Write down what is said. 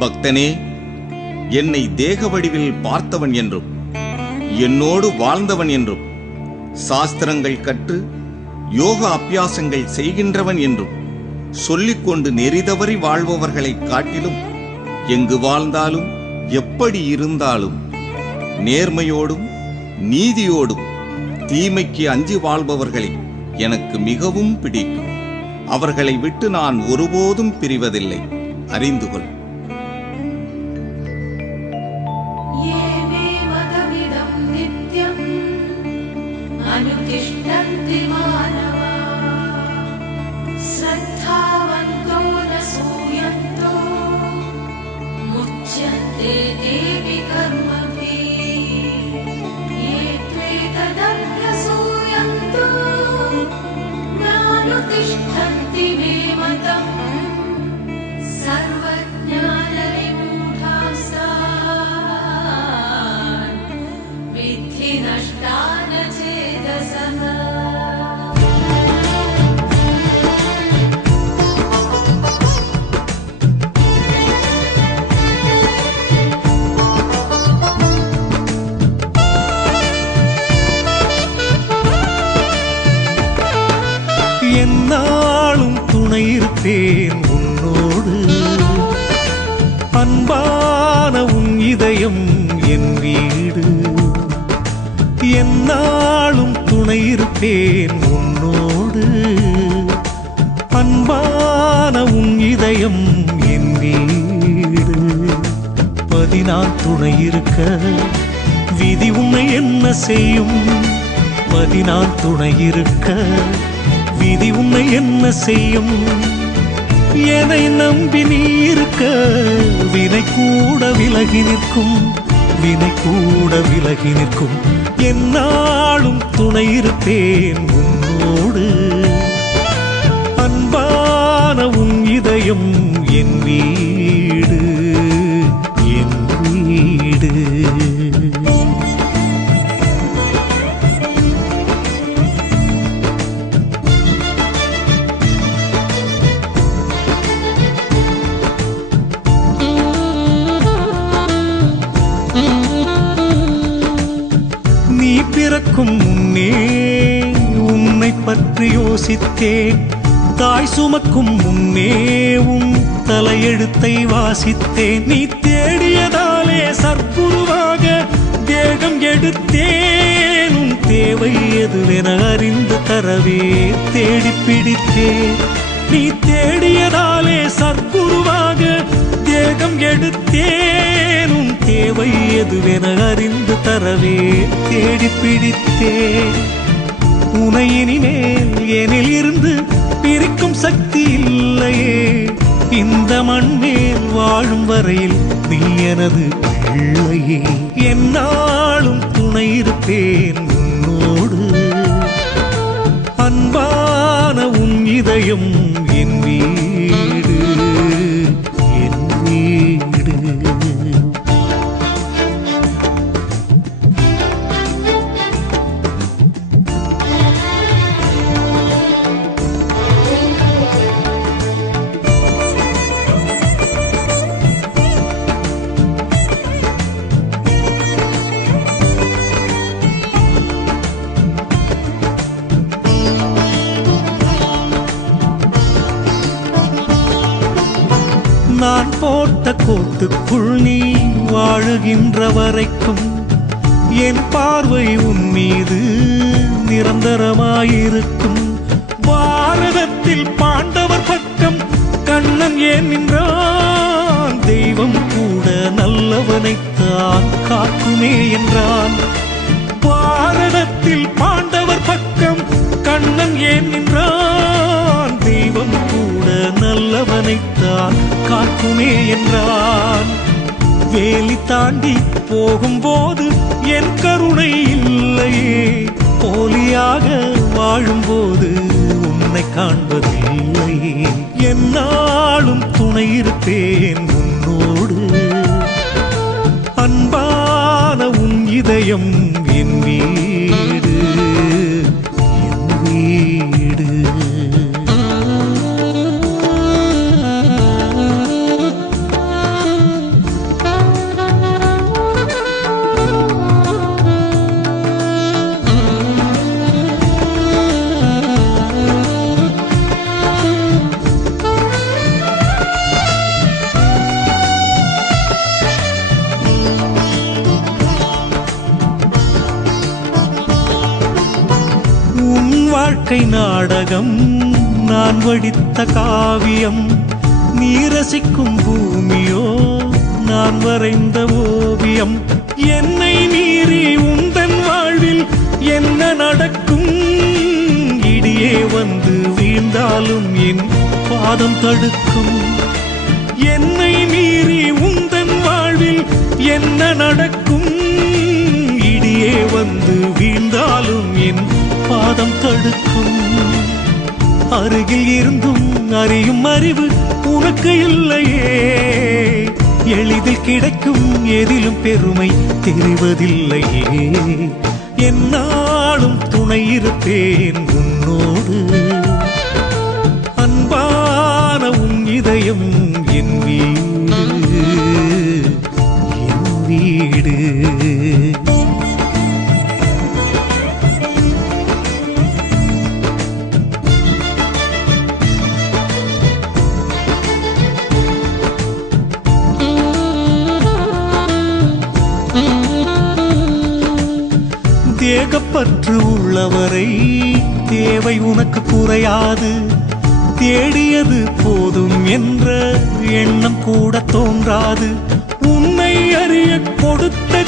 பக்தனே, என்னை தேக வடிவில் பார்த்தவன் என்றும் என்னோடு வாழ்ந்தவன் என்றும் சாஸ்திரங்கள் கற்று யோக அபியாசங்கள் செய்கின்றவன் என்றும் சொல்லிக்கொண்டு நெறிதவறி வாழ்பவர்களை காட்டிலும் எங்கு வாழ்ந்தாலும் எப்படி இருந்தாலும் நேர்மையோடும் நீதியோடும் தீமைக்கு அஞ்சி வாழ்பவர்களை எனக்கு மிகவும் பிடிக்கும். அவர்களை விட்டு நான் ஒருபோதும் பிரிவதில்லை. அறிந்து கொள். என்னாலும் துணை இருப்பேன் உன்னோடு. அன்பான உன் இதயம் என் வீடு. என்னாலும் துணை இருப்பேன் உன்னோடு. அன்பான உன் இதயம் என் வீடு. பதினால் துணை இருக்க விதி உன்னை என்ன செய்யும்? பதினால் துணை இருக்க விதி உன்னை என்ன செய்யும்? என்னை நம்பி நீ இருக்க வினை கூட விலகி நிற்கும். வினை கூட விலகி நிற்கும். என்னாலும் துணை இருப்பேன் உன்னோடு. அன்பான உன் இதயம் என் வீடு. என் வீடு. பிறக்கும் முன்னே உன்னை பற்றி யோசித்தேன். தாய் சுமக்கும் முன்னே உன் தலையெழுத்தை வாசித்தேன். நீ தேடியதாலே சற்குருவாக தேகம் எடுத்தேன். உன் தேவை எதுவென அறிந்து தரவே தேடி பிடித்தேன். நீ தேடியதாலே சற்குருவாக தேகம் எடுத்தேன். உன் தேவை எதுவென அறிந்து தரவே தேடி பிடித்தேன். உனை இனிமேல் எனில் இருந்து பிரிக்கும் சக்தி இல்லையே. இந்த மண் மேல் வாழும் வரையில் நீ எனது பிள்ளையே. என்னாலும் துணை இருப்பேன் உன்னோடு. அன்பான உன் இதயம் என் வீடு. என் வீடு. நான் போட்ட கோட்டுக்குள் நீ வாழுகின்ற வரைக்கும் என் பார்வை உன் மீது நிரந்தரமாயிருக்கும். பாரதத்தில் பாண்டவர் பக்கம் கண்ணன் ஏன் நின்றான்? தெய்வம் கூட நல்லவனைத்தான் காக்குமே என்றான். பாரதத்தில் பாண்டவர் பக்கம் கண்ணன் ஏன் நின்றான்? தெய்வம் கூட நல்லவனைத்தான் காக்குமே என்றான். வேலி தாண்டி போகும்போது என் கருணை இல்லையே. போலியாக வாழும்போது உன்னை காண்பதில்லையே. என்னாலும் துணை இருப்பேன் உன்னோடு. அன்பான உன் இதயம் என் வீடு. என் வீடு. வாழ்க்கை நாடகம் நான் வடித்த காவியம், நீ ரசிக்கும் பூமியோ நான் வரைந்த ஓவியம். என்னை மீறி உந்தன் வாழ்வில் என்ன நடக்கும்? இடியே வந்து வீழ்ந்தாலும் என் பாதம் தடுக்கும். என்னை மீறி உந்தன் வாழ்வில் என்ன நடக்கும்? இடியே வந்து வீழ்ந்தாலும் என் பாதம் தடுக்கும். அருகில் இருந்தும் அறியும் அறிவு உனக்கு இல்லையே, எளிதில் கிடைக்கும் எதிலும் பெருமை தெரிவதில்லையே. என்னாலும் துணை இருப்பேன் உன்னோடு, அன்பான உன் இதயம் என் வீடு, என் வீடு. தேகப்பற்று உள்ளவரை தேவை உனக்கு குறையாது, தேடியது போதும் என்ற எண்ணம் கூட தோன்றாது. உன்னை அறிய கொடுத்த